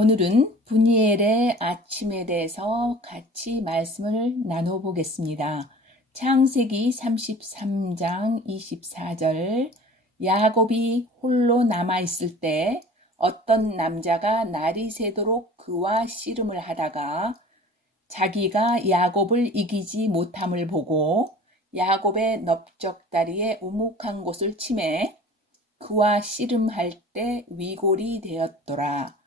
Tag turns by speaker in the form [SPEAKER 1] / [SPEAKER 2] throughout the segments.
[SPEAKER 1] 오늘은 분이엘의 아침에 대해서 같이 말씀을 나눠보겠습니다. 창세기 33장 24절 야곱이 홀로 남아있을 때 어떤 남자가 날이 새도록 그와 씨름을 하다가 자기가 야곱을 이기지 못함을 보고 야곱의 넓적다리에 우묵한 곳을 침해 그와 씨름할 때 위골이 되었더라.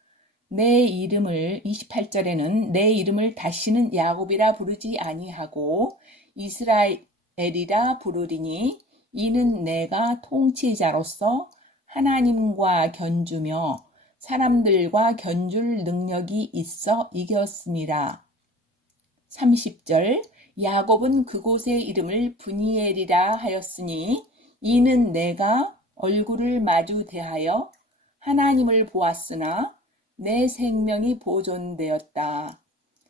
[SPEAKER 1] 내 이름을 28절에는 내 이름을 다시는 야곱이라 부르지 아니하고 이스라엘이라 부르리니 이는 내가 통치자로서 하나님과 견주며 사람들과 견줄 능력이 있어 이겼습니다. 30절 야곱은 그곳의 이름을 분이엘이라 하였으니 이는 내가 얼굴을 마주 대하여 하나님을 보았으나 내 생명이 보존되었다.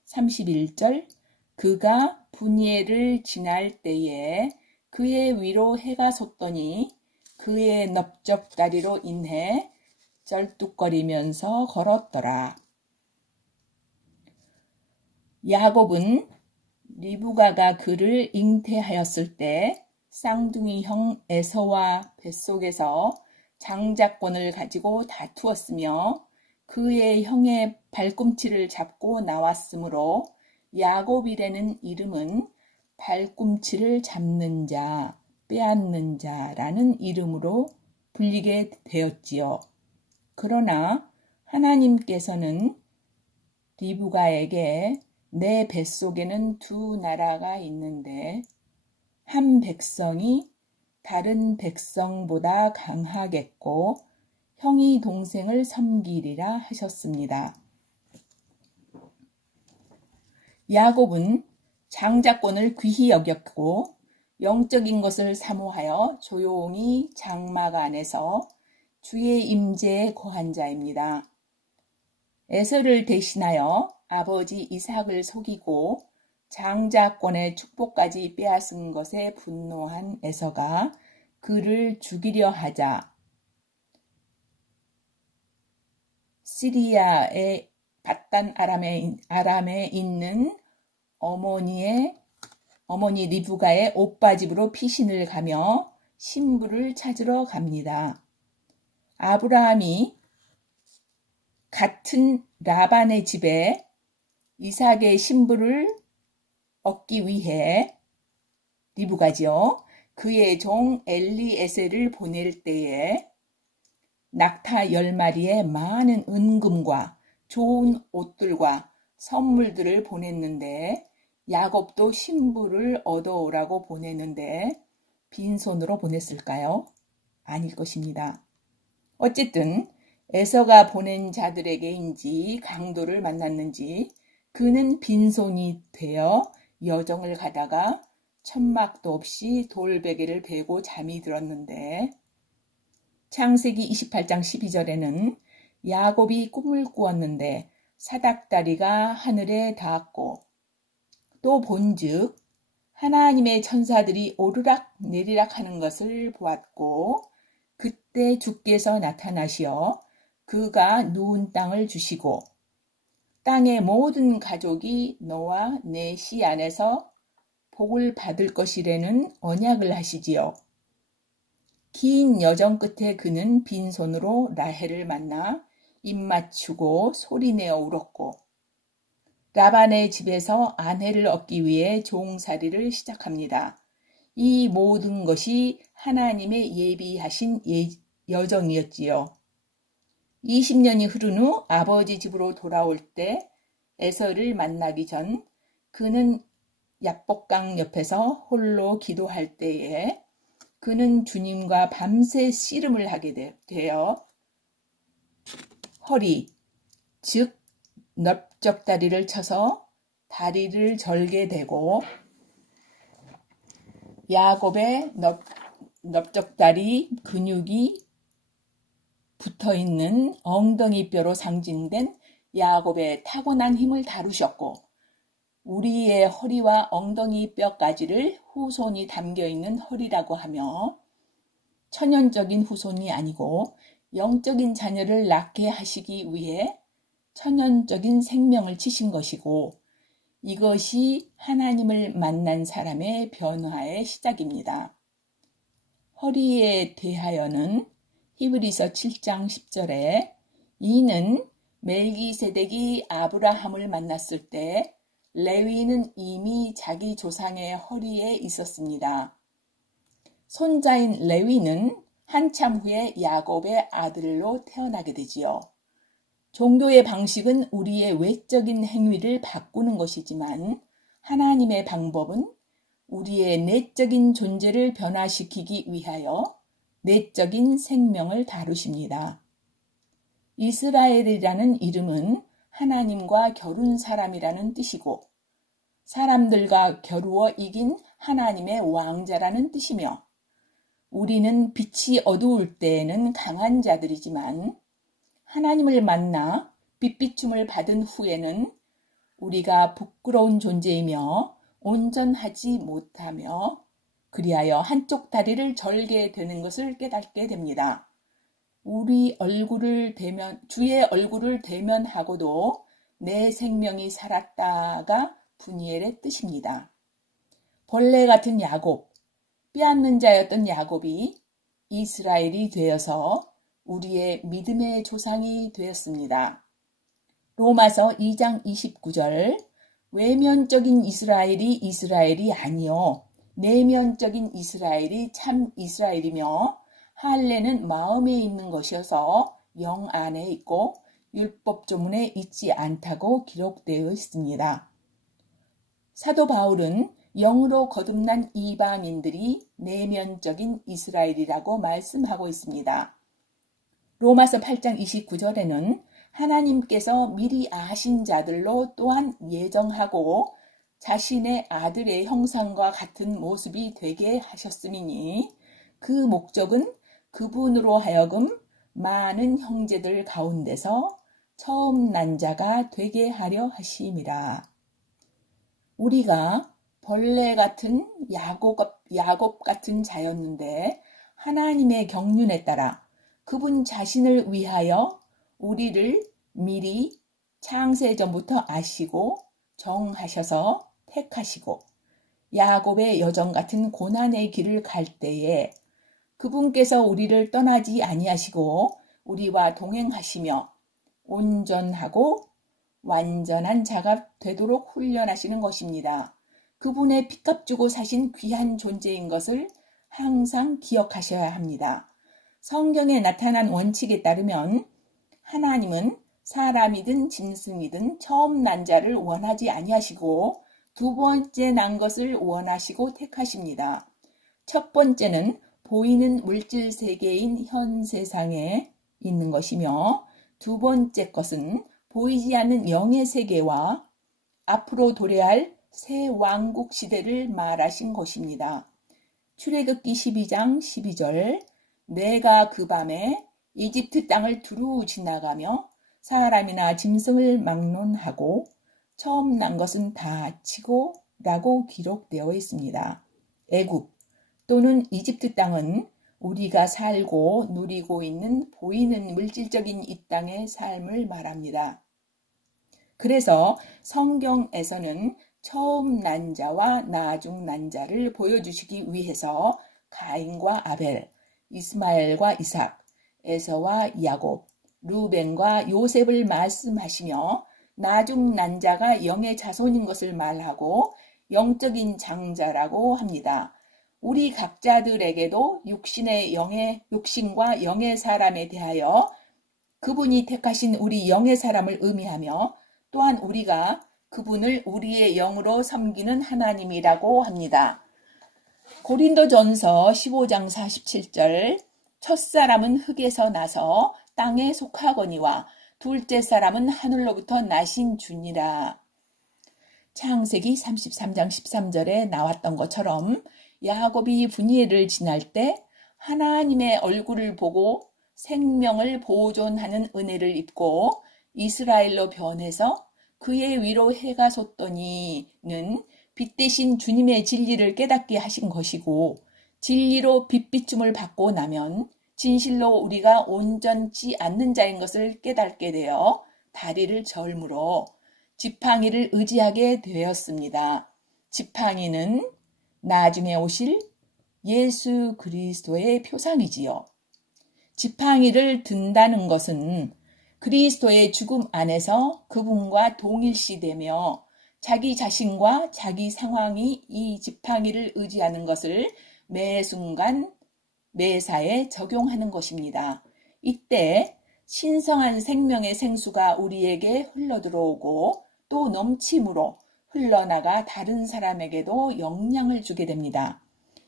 [SPEAKER 1] 31절 그가 분이엘을 지날 때에 그의 위로 해가 솟더니 그의 넓적 다리로 인해 쩔뚝거리면서 걸었더라. 야곱은 리브가가 그를 잉태하였을 때 쌍둥이 형 에서와 뱃속에서 장자권을 가지고 다투었으며 그의 형의 발꿈치를 잡고 나왔으므로 야곱이라는 이름은 발꿈치를 잡는 자, 빼앗는 자라는 이름으로 불리게 되었지요. 그러나 하나님께서는 리브가에게 내 뱃속에는 두 나라가 있는데 한 백성이 다른 백성보다 강하겠고 형이 동생을 섬기리라 하셨습니다. 야곱은 장자권을 귀히 여겼고 영적인 것을 사모하여 조용히 장막 안에서 주의 임재에 거한 자입니다. 에서를 대신하여 아버지 이삭을 속이고 장자권의 축복까지 빼앗은 것에 분노한 에서가 그를 죽이려 하자 시리아의 바단 아람에, 아람에 있는 어머니의 어머니 리브가의 오빠 집으로 피신을 가며 신부를 찾으러 갑니다. 아브라함이 같은 라반의 집에 이삭의 신부를 얻기 위해 리브가지요. 그의 종 엘리에셀을 보낼 때에 낙타 열 마리에 많은 은금과 좋은 옷들과 선물들을 보냈는데 야곱도 신부를 얻어오라고 보냈는데 빈손으로 보냈을까요? 아닐 것입니다. 어쨌든 에서가 보낸 자들에게인지 강도를 만났는지 그는 빈손이 되어 여정을 가다가 천막도 없이 돌베개를 베고 잠이 들었는데 창세기 28장 12절에는 야곱이 꿈을 꾸었는데 사닥다리가 하늘에 닿았고 또 본즉 하나님의 천사들이 오르락 내리락 하는 것을 보았고 그때 주께서 나타나시어 그가 누운 땅을 주시고 땅의 모든 가족이 너와 내 씨 안에서 복을 받을 것이라는 언약을 하시지요. 긴 여정 끝에 그는 빈손으로 라헬을 만나 입 맞추고 소리내어 울었고 라반의 집에서 아내를 얻기 위해 종살이를 시작합니다. 이 모든 것이 하나님의 예비하신 예, 여정이었지요. 20년이 흐른 후 아버지 집으로 돌아올 때 에서를 만나기 전 그는 야복강 옆에서 홀로 기도할 때에 그는 주님과 밤새 씨름을 하게 되어 허리, 즉 넓적 다리를 쳐서 다리를 절게 되고 야곱의 넓, 넓적 다리 근육이 붙어 있는 엉덩이 뼈로 상징된 야곱의 타고난 힘을 다루셨고 우리의 허리와 엉덩이 뼈까지를 후손이 담겨 있는 허리라고 하며 천연적인 후손이 아니고 영적인 자녀를 낳게 하시기 위해 천연적인 생명을 치신 것이고 이것이 하나님을 만난 사람의 변화의 시작입니다. 허리에 대하여는 히브리서 7장 10절에 이는 멜기세덱이 아브라함을 만났을 때 레위는 이미 자기 조상의 허리에 있었습니다. 손자인 레위는 한참 후에 야곱의 아들로 태어나게 되지요. 종교의 방식은 우리의 외적인 행위를 바꾸는 것이지만 하나님의 방법은 우리의 내적인 존재를 변화시키기 위하여 내적인 생명을 다루십니다. 이스라엘이라는 이름은 하나님과 겨룬 사람이라는 뜻이고 사람들과 겨루어 이긴 하나님의 왕자라는 뜻이며 우리는 빛이 어두울 때에는 강한 자들이지만 하나님을 만나 빛비춤을 받은 후에는 우리가 부끄러운 존재이며 온전하지 못하며 그리하여 한쪽 다리를 절게 되는 것을 깨닫게 됩니다. 우리 얼굴을 대면, 주의 얼굴을 대면하고도 내 생명이 살았다가 분이엘의 뜻입니다. 벌레 같은 야곱, 빼앗는 자였던 야곱이 이스라엘이 되어서 우리의 믿음의 조상이 되었습니다. 로마서 2장 29절 외면적인 이스라엘이 이스라엘이 아니요 내면적인 이스라엘이 참 이스라엘이며 할례는 마음에 있는 것이어서 영 안에 있고 율법 조문에 있지 않다고 기록되어 있습니다. 사도 바울은 영으로 거듭난 이방인들이 내면적인 이스라엘이라고 말씀하고 있습니다. 로마서 8장 29절에는 하나님께서 미리 아신 자들로 또한 예정하고 자신의 아들의 형상과 같은 모습이 되게 하셨음이니 그 목적은 그분으로 하여금 많은 형제들 가운데서 처음 난 자가 되게 하려 하심이라. 우리가 벌레 같은 야곱, 야곱 같은 자였는데 하나님의 경륜에 따라 그분 자신을 위하여 우리를 미리 창세 전부터 아시고 정하셔서 택하시고 야곱의 여정 같은 고난의 길을 갈 때에 그분께서 우리를 떠나지 아니하시고 우리와 동행하시며 온전하고 완전한 자가 되도록 훈련하시는 것입니다. 그분의 피값 주고 사신 귀한 존재인 것을 항상 기억하셔야 합니다. 성경에 나타난 원칙에 따르면 하나님은 사람이든 짐승이든 처음 난 자를 원하지 아니하시고 두 번째 난 것을 원하시고 택하십니다. 첫 번째는 보이는 물질 세계인 현 세상에 있는 것이며 두 번째 것은 보이지 않는 영의 세계와 앞으로 도래할 새 왕국 시대를 말하신 것입니다. 출애굽기 12장 12절 내가 그 밤에 이집트 땅을 두루 지나가며 사람이나 짐승을 막론하고 처음 난 것은 다 치고 라고 기록되어 있습니다. 애굽 또는 이집트 땅은 우리가 살고 누리고 있는 보이는 물질적인 이 땅의 삶을 말합니다. 그래서 성경에서는 처음 난 자와 나중 난 자를 보여주시기 위해서 가인과 아벨, 이스마엘과 이삭, 에서와 야곱, 루벤과 요셉을 말씀하시며 나중 난 자가 영의 자손인 것을 말하고 영적인 장자라고 합니다. 우리 각자들에게도 육신의 영의 육신과 영의 사람에 대하여 그분이 택하신 우리 영의 사람을 의미하며 또한 우리가 그분을 우리의 영으로 섬기는 하나님이라고 합니다. 고린도전서 15장 47절 첫사람은 흙에서 나서 땅에 속하거니와 둘째 사람은 하늘로부터 나신 주니라. 창세기 33장 13절에 나왔던 것처럼 야곱이 분이엘을 지날 때 하나님의 얼굴을 보고 생명을 보존하는 은혜를 입고 이스라엘로 변해서 그의 위로 해가 솟더니는 빛 대신 주님의 진리를 깨닫게 하신 것이고 진리로 빛비춤을 받고 나면 진실로 우리가 온전치 않는 자인 것을 깨닫게 되어 다리를 절므로 지팡이를 의지하게 되었습니다. 지팡이는 나중에 오실 예수 그리스도의 표상이지요. 지팡이를 든다는 것은 그리스도의 죽음 안에서 그분과 동일시되며 자기 자신과 자기 상황이 이 지팡이를 의지하는 것을 매 순간 매사에 적용하는 것입니다. 이때 신성한 생명의 생수가 우리에게 흘러 들어오고 또 넘침으로 흘러나가 다른 사람에게도 영향을 주게 됩니다.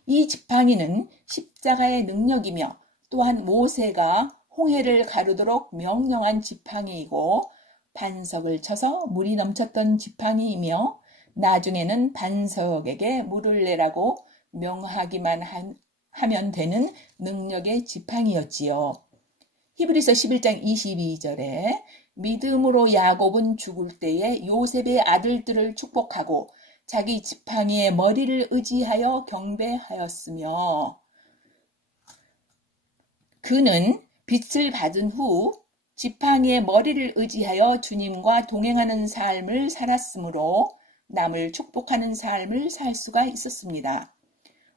[SPEAKER 1] 이 지팡이는 십자가의 능력이며 또한 모세가 홍해를 가르도록 명령한 지팡이이고 반석을 쳐서 물이 넘쳤던 지팡이이며 나중에는 반석에게 물을 내라고 명하기만 한, 하면 되는 능력의 지팡이였지요. 히브리서 11장 22절에 믿음으로 야곱은 죽을 때에 요셉의 아들들을 축복하고 자기 지팡이의 머리를 의지하여 경배하였으며 그는 빛을 받은 후 지팡이의 머리를 의지하여 주님과 동행하는 삶을 살았으므로 남을 축복하는 삶을 살 수가 있었습니다.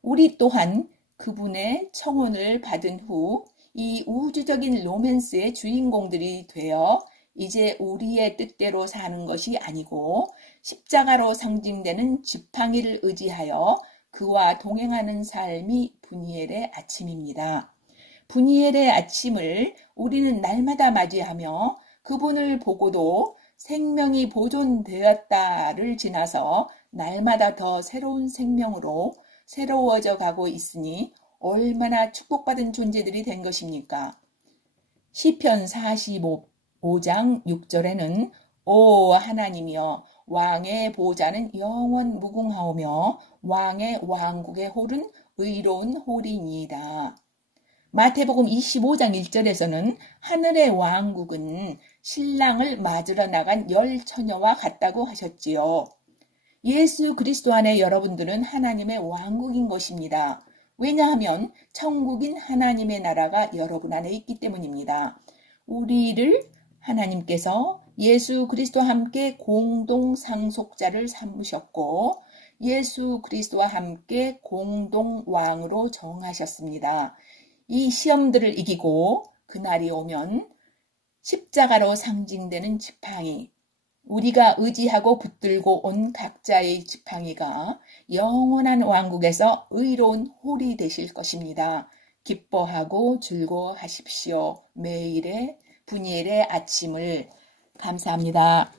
[SPEAKER 1] 우리 또한 그분의 청혼을 받은 후 이 우주적인 로맨스의 주인공들이 되어 이제 우리의 뜻대로 사는 것이 아니고 십자가로 상징되는 지팡이를 의지하여 그와 동행하는 삶이 분이엘의 아침입니다. 분이엘의 아침을 우리는 날마다 맞이하며 그분을 보고도 생명이 보존되었다를 지나서 날마다 더 새로운 생명으로 새로워져 가고 있으니 얼마나 축복받은 존재들이 된 것입니까? 시편 45 5장 6절에는 오 하나님이여 왕의 보좌는 영원 무궁하오며 왕의 왕국의 홀은 의로운 홀이니이다. 마태복음 25장 1절에서는 하늘의 왕국은 신랑을 맞으러 나간 열 처녀와 같다고 하셨지요. 예수 그리스도 안에 여러분들은 하나님의 왕국인 것입니다. 왜냐하면 천국인 하나님의 나라가 여러분 안에 있기 때문입니다. 우리를 하나님께서 예수 그리스도와 함께 공동 상속자를 삼으셨고 예수 그리스도와 함께 공동 왕으로 정하셨습니다. 이 시험들을 이기고 그날이 오면 십자가로 상징되는 지팡이, 우리가 의지하고 붙들고 온 각자의 지팡이가 영원한 왕국에서 의로운 홀이 되실 것입니다. 기뻐하고 즐거워하십시오. 매일의 분이엘의 아침을 감사합니다.